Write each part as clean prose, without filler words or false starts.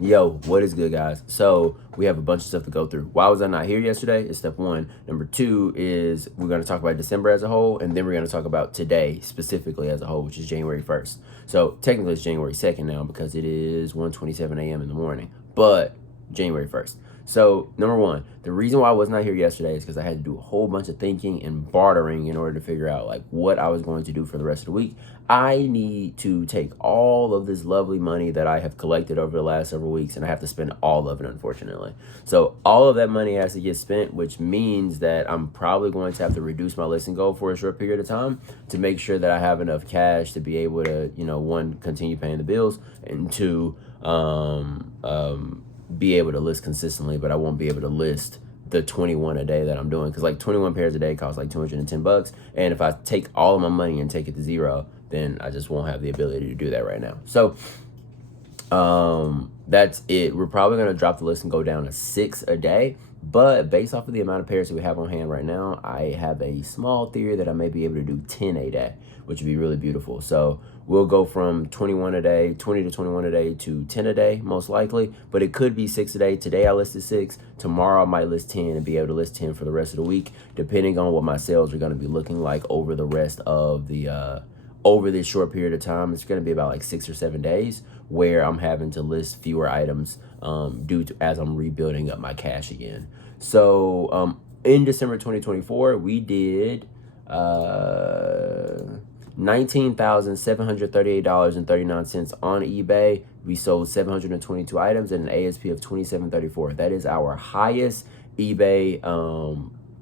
Yo, what is good, guys? So we have a bunch of stuff to go through. Why was I not here yesterday? Is step one. Number two is we're going to talk about December as a whole, and then we're going to talk about today specifically as a whole, which is January 1st. So technically it's January 2nd now because it is 1:27 a.m. in the morning, but January 1st. So number one, the reason why I was not here yesterday is because I had to do a whole bunch of thinking and bartering in order to figure out like what I was going to do for the rest of the week. I need to take all of this lovely money that I have collected over the last several weeks, and I have to spend all of it, unfortunately. So all of that money has to get spent, which means that I'm probably going to have to reduce my listing goal for a short period of time to make sure that I have enough cash to be able to, one, continue paying the bills, and two, be able to list consistently, but I won't be able to list the 21 a day that I'm doing, because like 21 pairs a day costs like $210, and if I take all of my money and take it to zero, then I just won't have the ability to do that right now. So that's it. We're probably going to drop the list and go down to 6 a day, but based off of the amount of pairs that we have on hand right now, I have a small theory that I may be able to do 10 a day, which would be really beautiful. So we'll go from 21 a day, 20 to 21 a day to 10 a day, most likely, but it could be 6 a day. Today I listed 6. Tomorrow I might list 10 and be able to list 10 for the rest of the week, depending on what my sales are going to be looking like over the rest of the, over this short period of time. It's going to be about like 6 or 7 days where I'm having to list fewer items due to as I'm rebuilding up my cash again. So in December 2024, we did $19,738.39 on eBay. We sold 722 items at an ASP of $27.34. That is our highest eBay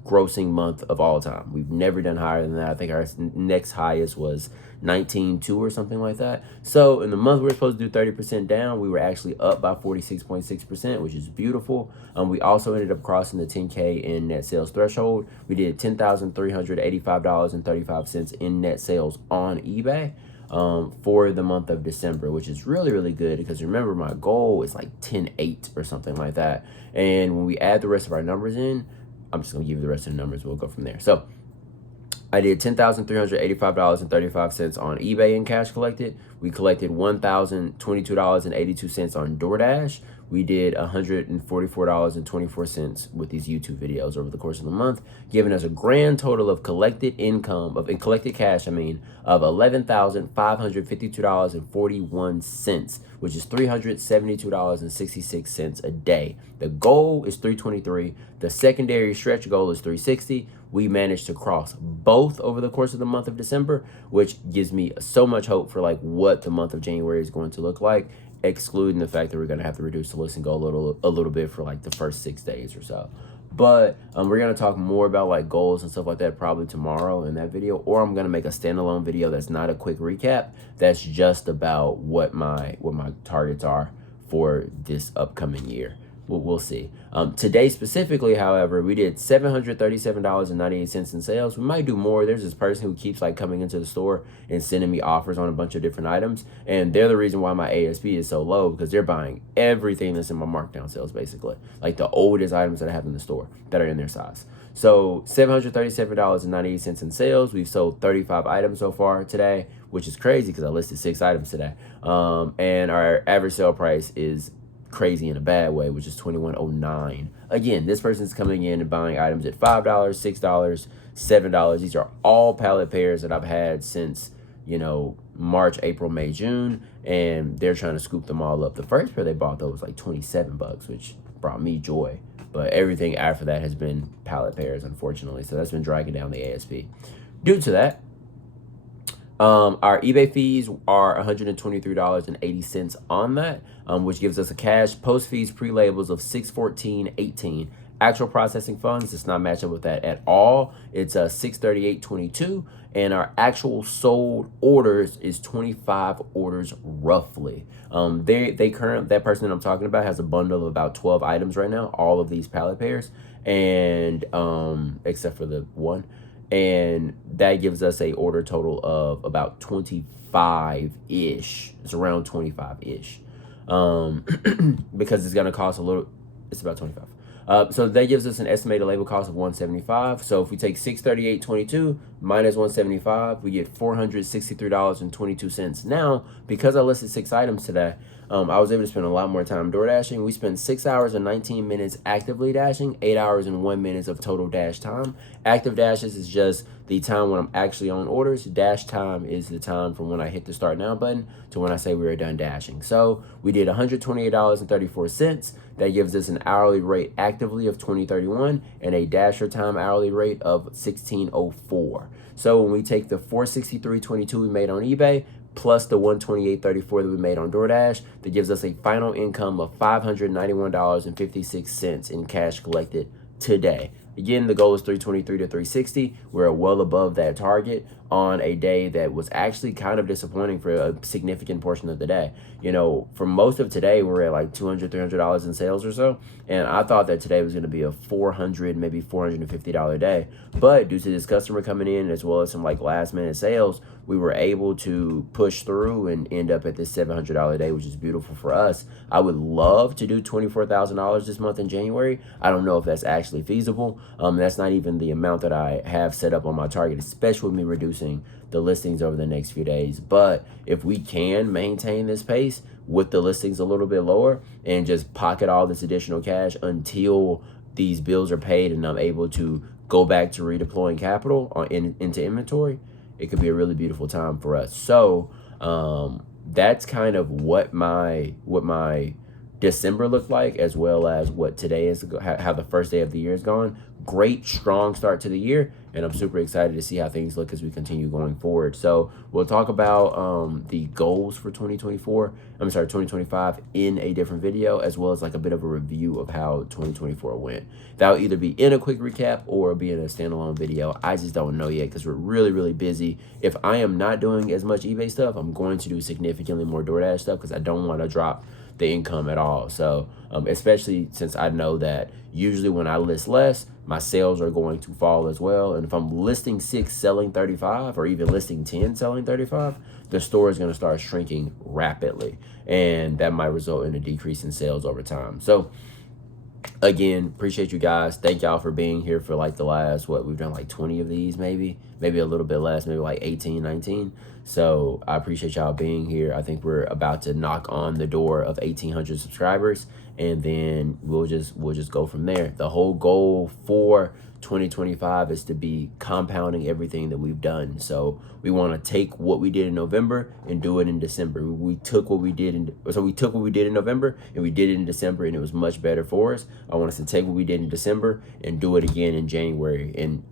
grossing month of all time. We've never done higher than that. I think our next highest was 19.2 or something like that. So in the month we were supposed to do 30% down, we were actually up by 46.6%, which is beautiful. We also ended up crossing the 10K in net sales threshold. We did $10,385.35 in net sales on eBay for the month of December, which is really, really good, because remember, my goal is like 10.8 or something like that. And when we add the rest of our numbers in, I'm just going to give you the rest of the numbers. We'll go from there. So I did $10,385.35 on eBay in cash collected. We collected $1,022.82 on DoorDash. We did $144.24 with these YouTube videos over the course of the month, giving us a grand total of collected income, of collected cash, of $11,552.41, which is $372.66 a day. The goal is 323. The secondary stretch goal is 360. We managed to cross both over the course of the month of December, which gives me so much hope for like what the month of January is going to look like, excluding the fact that we're going to have to reduce the listing goal a little bit for like the first 6 days or so. But we're going to talk more about like goals and stuff like that probably tomorrow in that video, or I'm going to make a standalone video that's not a quick recap. That's just about what my targets are for this upcoming year. We'll see. Today specifically, however, we did $737.98 in sales. We might do more. There's this person who keeps like coming into the store and sending me offers on a bunch of different items, and they're the reason why my ASP is so low, because they're buying everything that's in my markdown sales, basically, like the oldest items that I have in the store that are in their size. So $737.98 in sales. We've sold 35 items so far today, which is crazy because I listed 6 items today. And our average sale price is crazy in a bad way, which is $21.09. Again, this person's coming in and buying items at $5, $6, $7. These are all pallet pairs that I've had since, March, April, May, June, and they're trying to scoop them all up. The first pair they bought though was like $27, which brought me joy, but everything after that has been pallet pairs, unfortunately, so that's been dragging down the ASP. Due to that, our eBay fees are $123.80 on that, which gives us a cash post fees pre-labels of $614.18. Actual processing funds does not match up with that at all. It's $638.22, and our actual sold orders is 25 orders roughly. That person that I'm talking about has a bundle of about 12 items right now, all of these pallet pairs, and except for the one. And that gives us a order total of about 25-ish. It's around 25-ish. Because it's going to cost it's about 25. So that gives us an estimated label cost of $175. So if we take $638.22 minus 175, we get $463.22. Now, because I listed 6 items today, I was able to spend a lot more time door dashing. We spent 6 hours and 19 minutes actively dashing, 8 hours and 1 minute of total dash time. Active dashes is just the time when I'm actually on orders. Dash time is the time from when I hit the start now button to when I say we are done dashing. So we did $128.34. That gives us an hourly rate actively of $20.31 and a dasher time hourly rate of $16.04. So when we take the $463.22 we made on eBay plus the $128.34 that we made on DoorDash, that gives us a final income of $591.56 in cash collected today. Again, the goal is 323 to 360. We're well above that target on a day that was actually kind of disappointing for a significant portion of the day. You know, for most of today, we're at like $200, $300 in sales or so. And I thought that today was going to be a $400, maybe $450 day. But due to this customer coming in, as well as some like last minute sales, we were able to push through and end up at this $700 day, which is beautiful for us. I would love to do $24,000 this month in January. I don't know if that's actually feasible. That's not even the amount that I have set up on my target, especially with me reducing the listings over the next few days. But if we can maintain this pace with the listings a little bit lower and just pocket all this additional cash until these bills are paid and I'm able to go back to redeploying capital into inventory, it could be a really beautiful time for us. So that's kind of what my December looked like, as well as what today is, how the first day of the year is gone. Great, strong start to the year, and I'm super excited to see how things look as we continue going forward. So we'll talk about the goals for 2025 in a different video, as well as like a bit of a review of how 2024 went. That'll either be in a quick recap or be in a standalone video. I just don't know yet because we're really, really busy. If I am not doing as much eBay stuff, I'm going to do significantly more DoorDash stuff because I don't want to drop the income at all. So especially since I know that usually when I list less, my sales are going to fall as well. And if I'm listing 6 selling 35, or even listing 10 selling 35, the store is going to start shrinking rapidly, and that might result in a decrease in sales over time. So again, appreciate you guys. Thank y'all for being here for like the last, we've done like 20 of these, maybe a little bit less, maybe like 18, 19. So I appreciate y'all being here. I think we're about to knock on the door of 1,800 subscribers, and then we'll just go from there. The whole goal for 2025 is to be compounding everything that we've done. So we want to take what we did in November and do it in December. We took what we did in November and we did it in December, and it was much better for us. I want us to take what we did in December and do it again in January and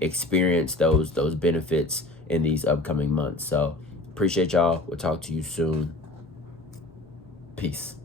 experience those benefits in these upcoming months. So appreciate y'all. We'll talk to you soon. Peace.